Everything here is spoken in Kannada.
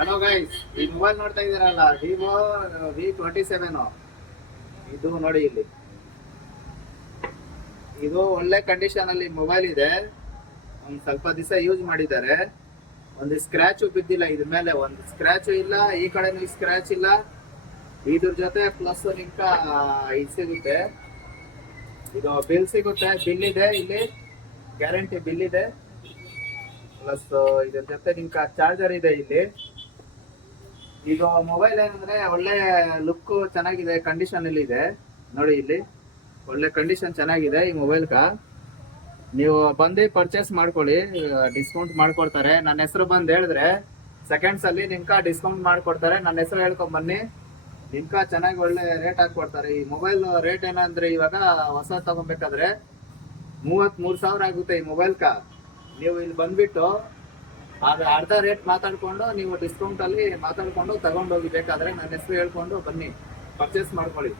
ಹಲೋ ಗೈಸ್, ಈ ಮೊಬೈಲ್ ನೋಡ್ತಾ ಇದ್ದೀರಲ್ಲ, ವಿವೋ V27. ಇದು ನೋಡಿ ಇಲ್ಲಿ, ಇದು ಒಳ್ಳೆ ಕಂಡೀಷನ್ ಅಲ್ಲಿ ಮೊಬೈಲ್ ಇದೆ. ಒಂದ್ ಸ್ವಲ್ಪ ದಿವಸ ಯೂಸ್ ಮಾಡಿದ್ದಾರೆ. ಒಂದು ಸ್ಕ್ರಾಚ್ ಬಿದ್ದಿಲ್ಲ, ಇದ್ರ ಮೇಲೆ ಒಂದು ಸ್ಕ್ರಾಚ್ ಇಲ್ಲ, ಈ ಕಡೆನೂ ಸ್ಕ್ರಾಚ್ ಇಲ್ಲ. ಇದ್ರ ಜೊತೆ ಪ್ಲಸ್ ನಿಮ್ಕ ಇದು ಸಿಗುತ್ತೆ, ಇದು ಬಿಲ್ ಸಿಗುತ್ತೆ. ಬಿಲ್ ಇದೆ ಇಲ್ಲಿ, ಗ್ಯಾರಂಟಿ ಬಿಲ್ ಇದೆ. ಪ್ಲಸ್ ಇದ್ರ ಜೊತೆ ನಿಮ್ಕ ಚಾರ್ಜರ್ ಇದೆ ಇಲ್ಲಿ. ಇದು ಮೊಬೈಲ್ ಏನಂದ್ರೆ ಒಳ್ಳೆ ಲುಕ್ ಚೆನ್ನಾಗಿದೆ, ಕಂಡೀಷನ್ ಅಲ್ಲಿ ಇದೆ. ನೋಡಿ ಇಲ್ಲಿ ಒಳ್ಳೆ ಕಂಡೀಷನ್ ಚೆನ್ನಾಗಿದೆ ಈ ಮೊಬೈಲ್. ನೀವು ಬಂದು ಪರ್ಚೇಸ್ ಮಾಡ್ಕೊಳ್ಳಿ, ಡಿಸ್ಕೌಂಟ್ ಮಾಡ್ಕೊಡ್ತಾರೆ. ನನ್ನ ಹೆಸರು ಬಂದು ಹೇಳಿದ್ರೆ ಸೆಕೆಂಡ್ಸ್ ಅಲ್ಲಿ ನಿಮ್ಕ ಡಿಸ್ಕೌಂಟ್ ಮಾಡ್ಕೊಡ್ತಾರೆ. ನನ್ನ ಹೆಸರು ಹೇಳ್ಕೊಂಡ್ ಬನ್ನಿ, ನಿಮ್ಕ ಚೆನ್ನಾಗಿ ಒಳ್ಳೆ ರೇಟ್ ಹಾಕೊಡ್ತಾರೆ. ಈ ಮೊಬೈಲ್ ರೇಟ್ ಏನಂದ್ರೆ ಇವಾಗ ಹೊಸ ತಗೊಬೇಕಾದ್ರೆ 33,000 ಆಗುತ್ತೆ ಈ ಮೊಬೈಲ್. ನೀವು ಇಲ್ಲಿ ಬಂದ್ಬಿಟ್ಟು ಅರ್ಧ ರೇಟ್ ಮಾತಾಡ್ಕೊಂಡು, ನೀವು ಡಿಸ್ಕೌಂಟ್ ಅಲ್ಲಿ ಮಾತಾಡ್ಕೊಂಡು ತಗೊಂಡೋಗಿ. ಬೇಕಾದ್ರೆ ನನ್ನ ಹೆಸರು ಹೇಳ್ಕೊಂಡು ಬನ್ನಿ, ಪರ್ಚೇಸ್ ಮಾಡ್ಕೊಳ್ಳಿ.